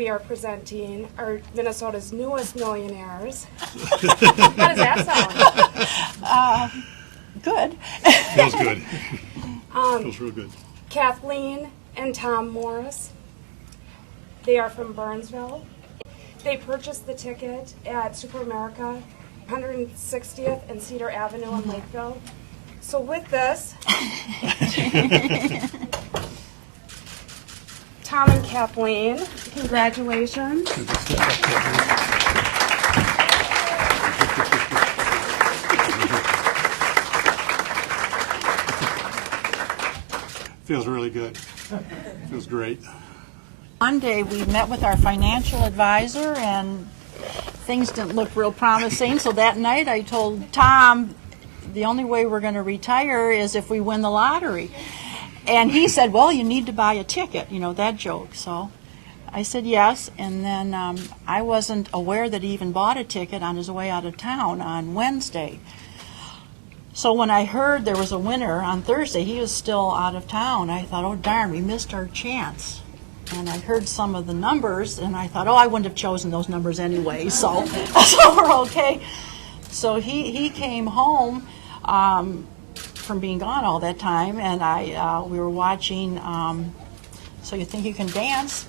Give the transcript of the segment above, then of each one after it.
we are presenting are Minnesota's newest millionaires. How does that sound? Good. Feels good. Feels real good. Kathleen and Tom Morris. They are from Burnsville. They purchased the ticket at Super America, 160th and Cedar Avenue in Lakeville. So with this, Tom and Kathleen, congratulations. Feels really good. Feels great. Monday, we met with our financial advisor, and things didn't look real promising. So that night, I told Tom, the only way we're going to retire is if we win the lottery. And he said, well, you need to buy a ticket, you know, that joke. So I said yes, and then I wasn't aware that he even bought a ticket on his way out of town on Wednesday. So when I heard there was a winner on Thursday, he was still out of town. I thought, oh darn, we missed our chance. And I heard some of the numbers, and I thought, oh, I wouldn't have chosen those numbers anyway, so we're okay. So he came home from being gone all that time, and we were watching, So You Think You Can Dance?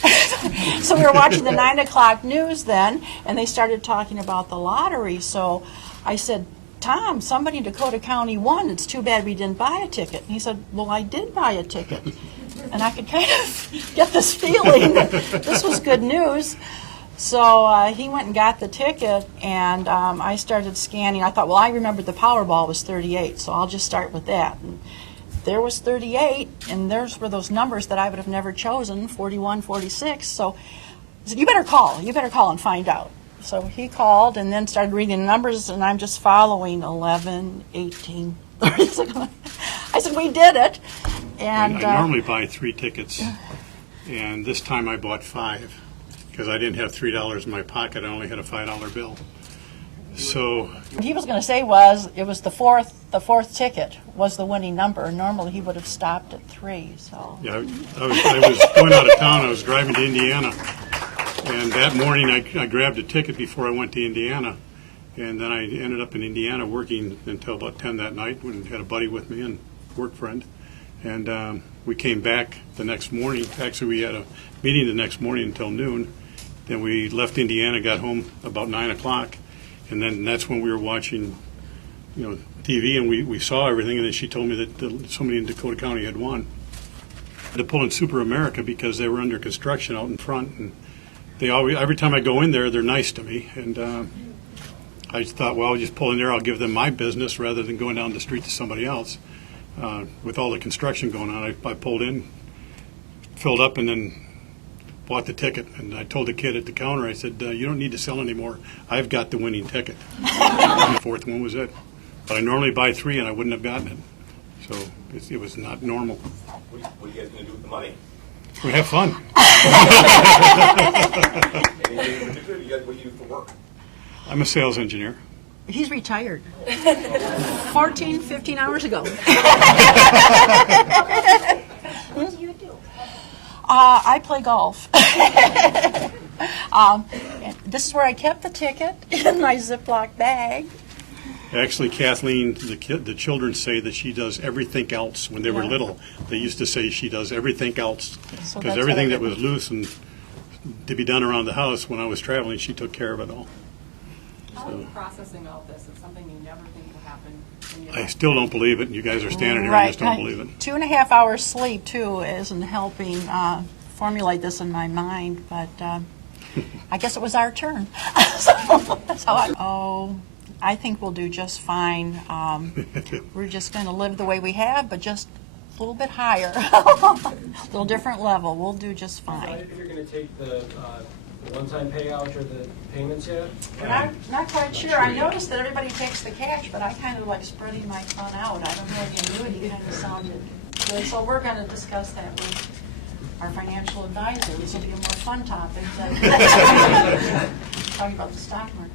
So we were watching the 9 o'clock news then, and they started talking about the lottery. So I said, Tom, somebody in Dakota County won. It's too bad we didn't buy a ticket. And he said, well, I did buy a ticket. And I could kind of get this feeling that this was good news. So he went and got the ticket, and I started scanning. I thought, well, I remembered the Powerball was 38, so I'll just start with that. And there was 38, and those were those numbers that I would have never chosen, 41, 46. So I said, you better call and find out. So he called and then started reading the numbers, and I'm just following 11, 18, 36. I said, we did it. And I normally buy 3 tickets, and this time I bought 5 because I didn't have $3 in my pocket. I only had a $5 bill. So what he was going to say was it was the fourth ticket was the winning number. Normally he would have stopped at 3. So yeah, I was going out of town. I was driving to Indiana, and that morning I grabbed a ticket before I went to Indiana, and then I ended up in Indiana working until about 10 that night. When I had a buddy with me and work friend, and we came back the next morning. Actually, we had a meeting the next morning until noon. Then we left Indiana, got home about 9 o'clock, and then that's when we were watching, you know, TV, and we saw everything. And then she told me that somebody in Dakota County had won. I had to pull in Super America because they were under construction out in front, and they always, every time I go in there, they're nice to me. And I just thought, well, I'll just pull in there. I'll give them my business rather than going down the street to somebody else. With all the construction going on, I pulled in, filled up, and then bought the ticket. And I told the kid at the counter, I said, you don't need to sell anymore. I've got the winning ticket. And the 4th one was it. But I normally buy 3, and I wouldn't have gotten it. So it was not normal. What are you guys going to do with the money? We have fun. Anything in particular? What do you do for work? I'm a sales engineer. he's retired 14, 15 hours ago. What do you do? I play golf. This is where I kept the ticket in my Ziploc bag. Actually, Kathleen, the children say that she does everything else. When they were little, they used to say she does everything else. So Because that's everything what I that was loose and to be done around the house when I was traveling, she took care of it all. How are you processing all this? It's something you never think will happen in your I life. still don't believe it, and you guys are standing here Right. and just don't believe it. 2.5 hours sleep, too, isn't helping formulate this in my mind, but I guess it was our turn. So that's how I think we'll do just fine. We're just going to live the way we have, but just a little bit higher, a little different level. We'll do just fine. If you're going to take the one-time payout or the payments yet? Not quite sure. I noticed that everybody takes the cash, but I kind of like spreading my fun out. I don't know, the annuity kind of sounded good. So we're going to discuss that with our financial advisor. This will be a more fun topic than talking about the stock market.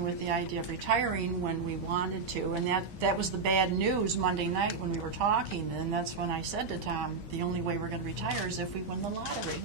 With the idea of retiring when we wanted to, and that was the bad news Monday night when we were talking, and that's when I said to Tom, the only way we're going to retire is if we win the lottery.